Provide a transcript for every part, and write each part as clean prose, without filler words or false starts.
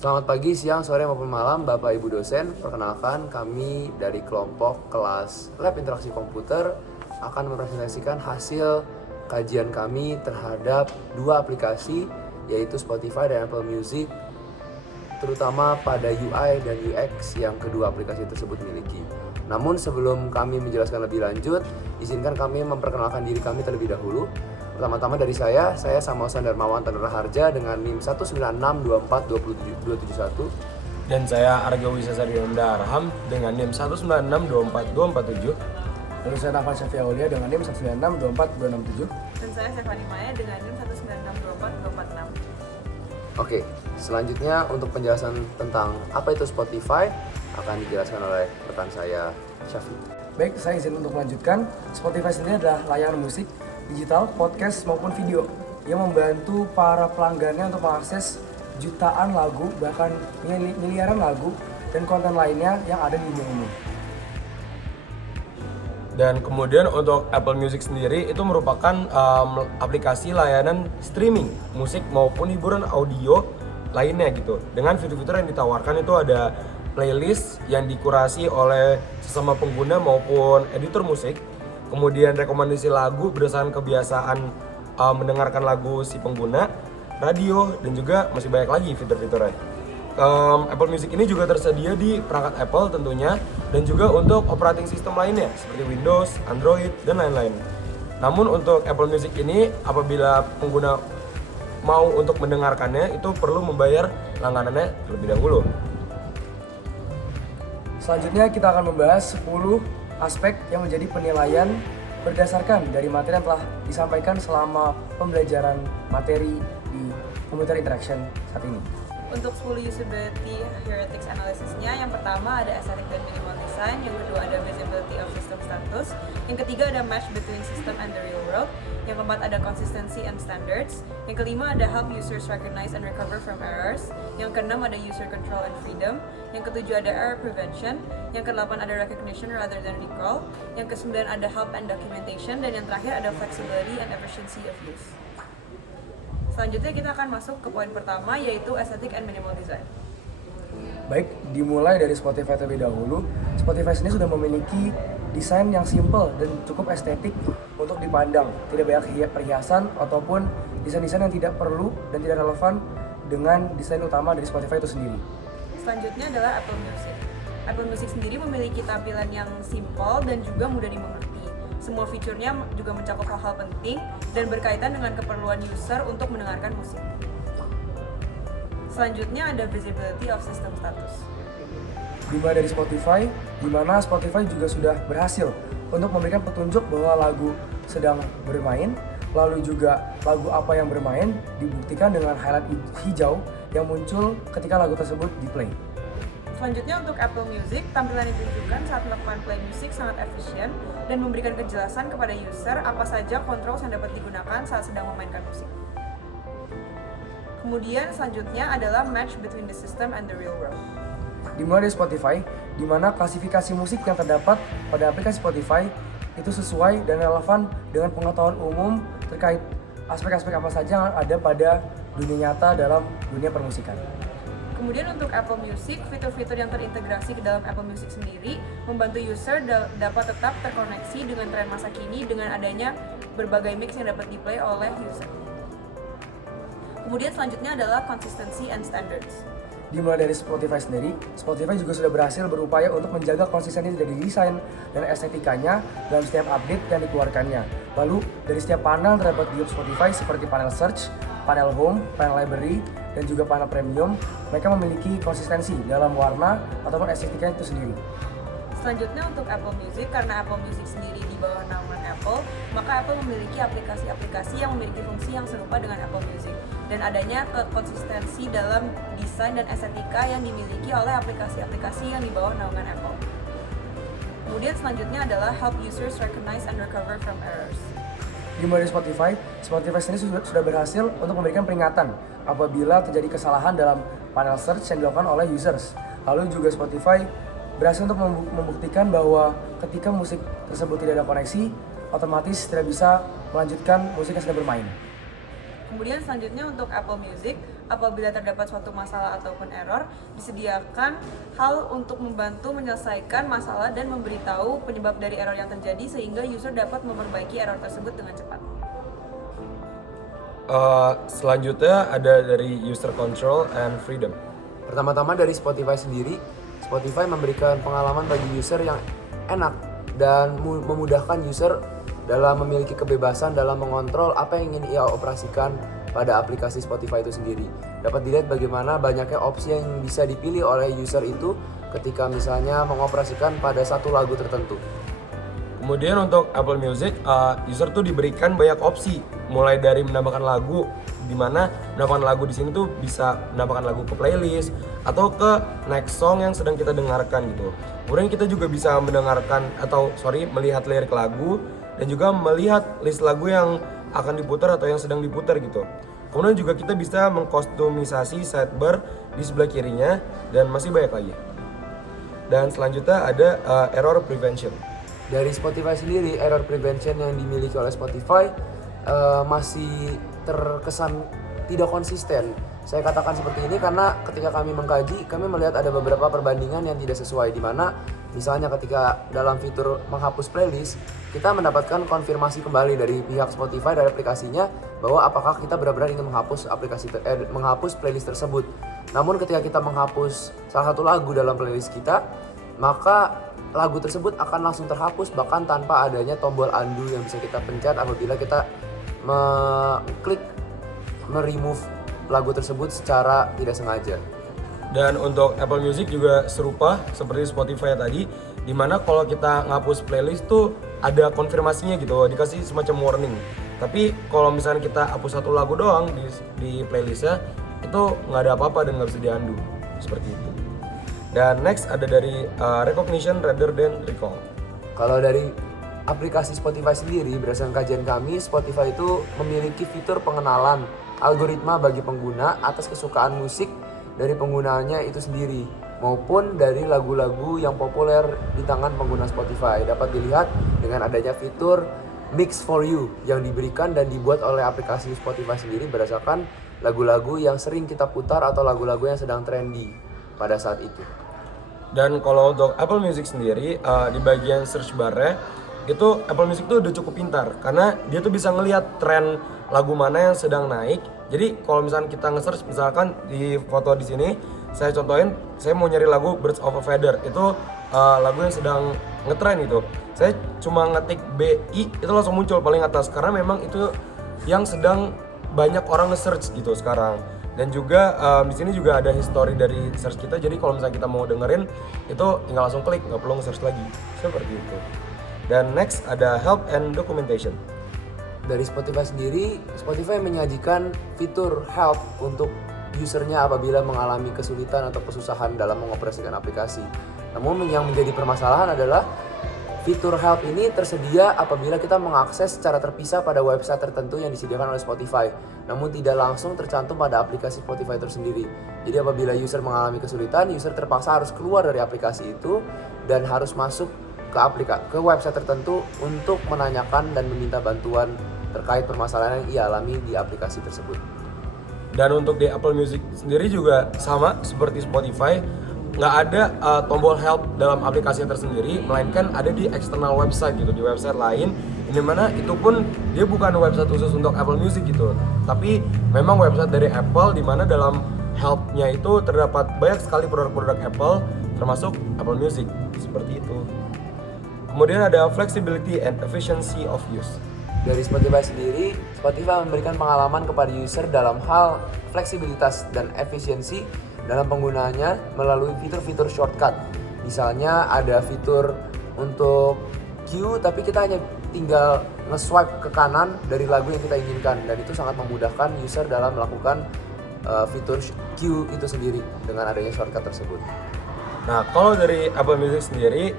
Selamat pagi, siang, sore maupun malam Bapak Ibu dosen. Perkenalkan kami dari kelompok kelas Lab Interaksi Komputer akan mempresentasikan hasil kajian kami terhadap dua aplikasi yaitu Spotify dan Apple Music, terutama pada UI dan UX yang kedua aplikasi tersebut miliki. Namun sebelum kami menjelaskan lebih lanjut, izinkan kami memperkenalkan diri kami terlebih dahulu. Pertama-tama dari saya Samuel Darmawan Tanura Harja dengan NIM 196242771. Dan saya Arga Wisasarianda Arham dengan NIM 196242747. Lalu saya Nafal Syafia Aulia dengan NIM 1962427. Dan saya Stefani Maya dengan NIM 1962424. Oke, selanjutnya untuk penjelasan tentang apa itu Spotify akan dijelaskan oleh rekan saya, Syafi. Baik, saya izin untuk melanjutkan. Spotify sendiri adalah layanan musik, digital, podcast maupun video yang membantu para pelanggannya untuk mengakses jutaan lagu, bahkan miliaran lagu dan konten lainnya yang ada di dunia ini. Dan kemudian untuk Apple Music sendiri itu merupakan aplikasi layanan streaming musik maupun hiburan audio lainnya gitu. Dengan fitur-fitur yang ditawarkan itu ada playlist yang dikurasi oleh sesama pengguna maupun editor musik. Kemudian rekomendasi lagu berdasarkan kebiasaan mendengarkan lagu si pengguna, radio, dan juga masih banyak lagi fitur-fiturnya. Apple Music ini juga tersedia di perangkat Apple tentunya, dan juga untuk operating system lainnya seperti Windows, Android, dan lain-lain. Namun untuk Apple Music ini apabila pengguna mau untuk mendengarkannya itu perlu membayar langganannya terlebih dahulu. Selanjutnya kita akan membahas 10 aspek yang menjadi penilaian berdasarkan dari materi yang telah disampaikan selama pembelajaran materi di Computer Interaction saat ini. Untuk 10 usability heuristics analysis-nya, yang pertama ada aesthetic dan minimal design, yang kedua ada visibility of system status, yang ketiga ada match between system and the real world, yang keempat ada consistency and standards, yang kelima ada help users recognize and recover from errors, yang keenam ada user control and freedom, yang ketujuh ada error prevention, yang kedelapan ada recognition rather than recall, yang kesembilan ada help and documentation, dan yang terakhir ada flexibility and efficiency of use. Selanjutnya kita akan masuk ke poin pertama, yaitu aesthetic and minimal design. Baik, dimulai dari Spotify terlebih dahulu. Spotify sendiri sudah memiliki desain yang simple dan cukup estetik untuk dipandang. Tidak banyak perhiasan ataupun desain-desain yang tidak perlu dan tidak relevan dengan desain utama dari Spotify itu sendiri. Selanjutnya adalah Apple Music. Apple Music sendiri memiliki tampilan yang simple dan juga mudah dimengerti. Semua fiturnya juga mencakup hal-hal penting dan berkaitan dengan keperluan user untuk mendengarkan musik. Selanjutnya ada visibility of system status. Dimulai dari Spotify, di mana Spotify juga sudah berhasil untuk memberikan petunjuk bahwa lagu sedang bermain, lalu juga lagu apa yang bermain dibuktikan dengan highlight hijau yang muncul ketika lagu tersebut di-play. Selanjutnya untuk Apple Music, tampilan yang ditunjukkan saat melakukan play musik sangat efisien dan memberikan kejelasan kepada user apa saja controls yang dapat digunakan saat sedang memainkan musik. Kemudian selanjutnya adalah match between the system and the real world. Dimulai dari Spotify, di mana klasifikasi musik yang terdapat pada aplikasi Spotify itu sesuai dan relevan dengan pengetahuan umum terkait aspek-aspek apa saja yang ada pada dunia nyata dalam dunia permusikan. Kemudian untuk Apple Music, fitur-fitur yang terintegrasi ke dalam Apple Music sendiri membantu user dapat tetap terkoneksi dengan tren masa kini dengan adanya berbagai mix yang dapat di-play oleh user. Kemudian selanjutnya adalah consistency and standards. Dimulai dari Spotify sendiri, Spotify juga sudah berhasil berupaya untuk menjaga konsistensi dari desain dan estetikanya dalam setiap update yang dikeluarkannya. Lalu, dari setiap panel terdapat di Spotify seperti panel search, panel home, panel library, dan juga panel premium, mereka memiliki konsistensi dalam warna ataupun estetikanya itu sendiri. Selanjutnya untuk Apple Music, karena Apple Music sendiri di bawah naungan Apple, maka Apple memiliki aplikasi-aplikasi yang memiliki fungsi yang serupa dengan Apple Music. Dan adanya konsistensi dalam desain dan estetika yang dimiliki oleh aplikasi-aplikasi yang di bawah naungan Apple. Kemudian selanjutnya adalah help users recognize and recover from errors. Dimulai dari Spotify, Spotify sendiri sudah berhasil untuk memberikan peringatan apabila terjadi kesalahan dalam panel search yang dilakukan oleh users. Lalu juga Spotify berhasil untuk membuktikan bahwa ketika musik tersebut tidak ada koneksi, otomatis tidak bisa melanjutkan musik yang sedang bermain. Kemudian selanjutnya untuk Apple Music, apabila terdapat suatu masalah ataupun error, disediakan hal untuk membantu menyelesaikan masalah dan memberitahu penyebab dari error yang terjadi sehingga user dapat memperbaiki error tersebut dengan cepat. Selanjutnya ada dari user control and freedom. Pertama-tama dari Spotify sendiri, Spotify memberikan pengalaman bagi user yang enak dan memudahkan user dalam memiliki kebebasan dalam mengontrol apa yang ingin ia operasikan pada aplikasi Spotify itu sendiri. Dapat dilihat bagaimana banyaknya opsi yang bisa dipilih oleh user itu ketika misalnya mengoperasikan pada satu lagu tertentu. Kemudian untuk Apple Music, user tuh diberikan banyak opsi, mulai dari menambahkan lagu, di mana menambahkan lagu di sini tuh bisa menambahkan lagu ke playlist atau ke next song yang sedang kita dengarkan gitu. Kemudian kita juga bisa melihat lirik lagu dan juga melihat list lagu yang akan diputar atau yang sedang diputar gitu. Kemudian juga kita bisa mengkostumisasi sidebar di sebelah kirinya dan masih banyak lagi. Dan selanjutnya ada error prevention. Dari Spotify sendiri, error prevention yang dimiliki oleh Spotify masih terkesan tidak konsisten. Saya katakan seperti ini karena ketika kami mengkaji, kami melihat ada beberapa perbandingan yang tidak sesuai, di mana misalnya ketika dalam fitur menghapus playlist, kita mendapatkan konfirmasi kembali dari pihak Spotify dari aplikasinya bahwa apakah kita benar-benar ingin menghapus playlist tersebut. Namun ketika kita menghapus salah satu lagu dalam playlist kita, maka lagu tersebut akan langsung terhapus bahkan tanpa adanya tombol undo yang bisa kita pencet apabila kita mengklik meremove lagu tersebut secara tidak sengaja. Dan untuk Apple Music juga serupa seperti Spotify tadi, dimana kalau kita ngapus playlist tuh ada konfirmasinya gitu, dikasih semacam warning. Tapi kalau misalnya kita hapus satu lagu doang di playlistnya, itu nggak ada apa-apa dan nggak bisa di-undo, seperti itu. Dan next ada dari recognition rather than recall. Kalau dari aplikasi Spotify sendiri, berdasarkan kajian kami, Spotify itu memiliki fitur pengenalan algoritma bagi pengguna atas kesukaan musik dari penggunaannya itu sendiri maupun dari lagu-lagu yang populer di tangan pengguna Spotify. Dapat dilihat dengan adanya fitur Mix for You yang diberikan dan dibuat oleh aplikasi Spotify sendiri berdasarkan lagu-lagu yang sering kita putar atau lagu-lagu yang sedang trendy pada saat itu. Dan kalau untuk Apple Music sendiri, di bagian search bar-nya itu Apple Music tuh udah cukup pintar karena dia tuh bisa ngelihat tren lagu mana yang sedang naik. Jadi kalau misalkan kita nge-search, misalkan di foto di sini saya contohin, saya mau nyari lagu Birds of a Feather, itu lagu yang sedang ngetren itu. Saya cuma ngetik BI itu langsung muncul paling atas karena memang itu yang sedang banyak orang nge-search gitu sekarang. Dan juga di sini juga ada history dari search kita. Jadi kalau misalnya kita mau dengerin itu tinggal langsung klik, nggak perlu nge-search lagi. Seperti itu. Dan next ada help and documentation. Dari Spotify sendiri, Spotify menyajikan fitur help untuk usernya apabila mengalami kesulitan atau kesusahan dalam mengoperasikan aplikasi. Namun yang menjadi permasalahan adalah fitur help ini tersedia apabila kita mengakses secara terpisah pada website tertentu yang disediakan oleh Spotify, namun tidak langsung tercantum pada aplikasi Spotify tersendiri. Jadi apabila user mengalami kesulitan, user terpaksa harus keluar dari aplikasi itu dan harus masuk ke website tertentu untuk menanyakan dan meminta bantuan terkait permasalahan yang ia alami di aplikasi tersebut. Dan untuk di Apple Music sendiri juga sama seperti Spotify, nggak ada tombol help dalam aplikasi tersendiri, melainkan ada di external website gitu, di website lain, ini mana itu pun dia bukan website khusus untuk Apple Music gitu, tapi memang website dari Apple di mana dalam helpnya itu terdapat banyak sekali produk-produk Apple termasuk Apple Music seperti itu. Kemudian ada flexibility and efficiency of use. Dari Spotify sendiri, Spotify memberikan pengalaman kepada user dalam hal fleksibilitas dan efisiensi dalam penggunaannya melalui fitur-fitur shortcut. Misalnya ada fitur untuk queue, tapi kita hanya tinggal nge-swipe ke kanan dari lagu yang kita inginkan, dan itu sangat memudahkan user dalam melakukan fitur queue itu sendiri dengan adanya shortcut tersebut. Nah, kalau dari Apple Music sendiri,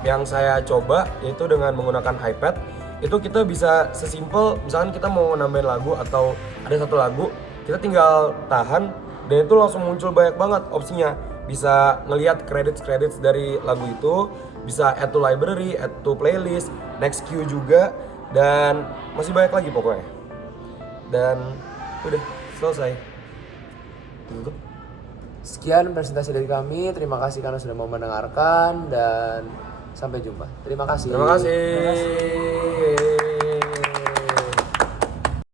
yang saya coba yaitu dengan menggunakan iPad, itu kita bisa sesimpel, misalkan kita mau nambahin lagu atau ada satu lagu, kita tinggal tahan, dan itu langsung muncul banyak banget opsinya. Bisa ngelihat credits dari lagu itu, bisa add to library, add to playlist, next queue juga, dan masih banyak lagi pokoknya. Dan udah selesai. Sekian presentasi dari kami. Terima kasih karena sudah mau mendengarkan dan sampai jumpa. Terima kasih. Terima kasih.